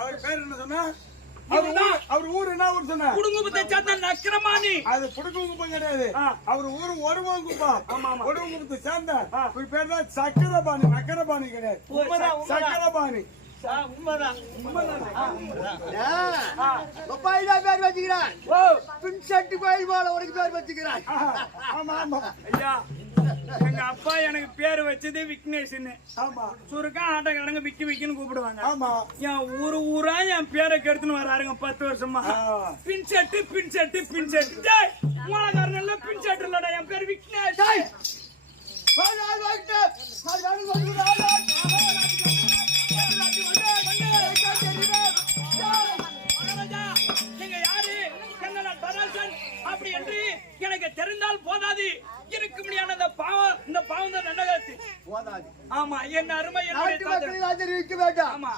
அவர் பேர் என்ன சொன்னா? அவர் ஊர் என்ன ஊர் சொன்ன? குடுங்குப்பத்தை சேர்ந்த நக்கரமாணி. அது குடுங்குப்பம் கிடையாது. அவர் ஊர் ஒருவங்குப்பம். ஒருவங்குப்பத்தை சேர்ந்த ஒரு பேர் தான் சக்கரபாணி. நக்கரபாணி கிடையாது, சக்கரபாணி. பேர் வச்சுக்கிறான். பின்செட்டு கோயில் போல உனக்கு பேர் வச்சுக்கிறான். ஆமா ஆமா ஐயா, எங்க அப்பா எனக்கு பேரு வச்சது விக்னேஷ்னு. ஆமா, சுருக்கா ஆட்டக்காரங்க விக்கி விக்கின்னு கூப்பிடுவாங்க. ஆமா, என் ஊரா என் பேரை கெடுத்துன்னு வராருங்க 10 வருஷமா. பின்செட்டு பின்செட்டு பின்செட்டு மூலக்காரன் எல்லாம் பின்செட்டு இல்லடா, என் பேர் விக்னேஷ். அப்படி என்று எனக்கு தெரிந்தால் போதாது. இருக்க முடியாத இந்த பாவம் தான் நல்லது போதாது. ஆமா, என்ன அருமை இருக்க வேண்டாம். ஆமா,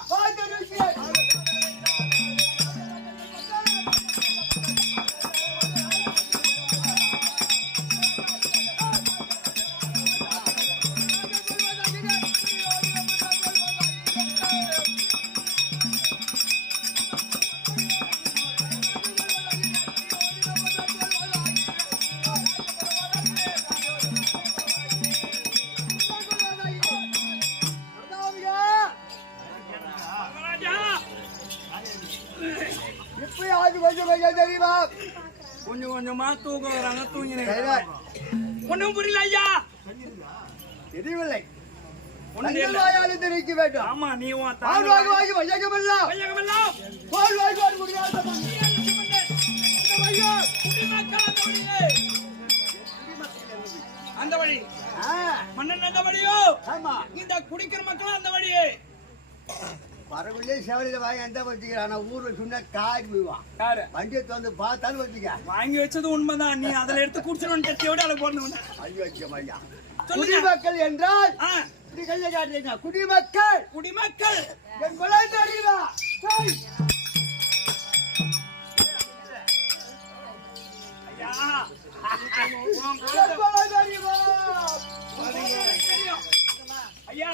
தெரியுமா? கொஞ்சம் கொஞ்சமா தூக்க வராங்க, தூங்கினீங்க. ஒண்ணும் புரியல ஐயா. தெரியவில்லை. தெரிவிக்க வேண்டும். ஆமா, நீ அந்த வழி மன்னன் அந்த வழியோ? ஆமா, இந்த குடிக்கிற மக்களும் அந்த வழியே. பரவில்லை செவலில வாங்கி அந்த வச்சுக்கிறான். ஊர்ல சொன்னா காய் போய்வான். வண்டியை வந்து பார்த்தாலும் வச்சுக்க. வாங்கி வச்சது உண்மைதான். நீ அதில் எடுத்து குடிச்சிடும் கத்தியோட அதை போடணும். ஐயா, குடிமக்கள் என்றால் குடிமக்கள் குடிமக்கள் என் கொலை தெரியுமா? ஐயா,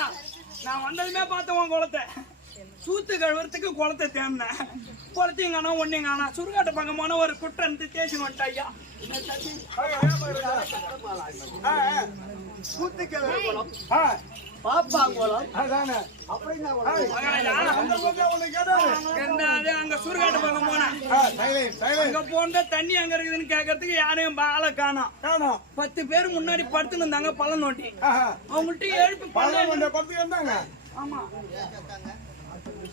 நான் வந்ததுமே பார்த்தேன் உன் குளத்தை. சூத்து கழுவுறதுக்கு குளத்தை தேடினேன். குளத்தையும் காணா, ஒன்னையும் காணா. சுருக்காட்ட பக்கமான ஒரு குட்டை இருந்து தேய்ச்சி வந்துட்டா. ஐயா, சூத்து கிழமை குளம், பாப்பா குளம், அங்க சுருக்காட்ட பக்கம் போனேன். அங்க போன தண்ணி அங்க இருக்குதுன்னு கேட்கறதுக்கு யாரையும் ஆளை காணோம். 10 பேர் முன்னாடி படுத்துன்னு இருந்தாங்க பள்ளம் நோட்டி. அவங்கள்ட்ட எழுப்பி பள்ளம். ஆமா,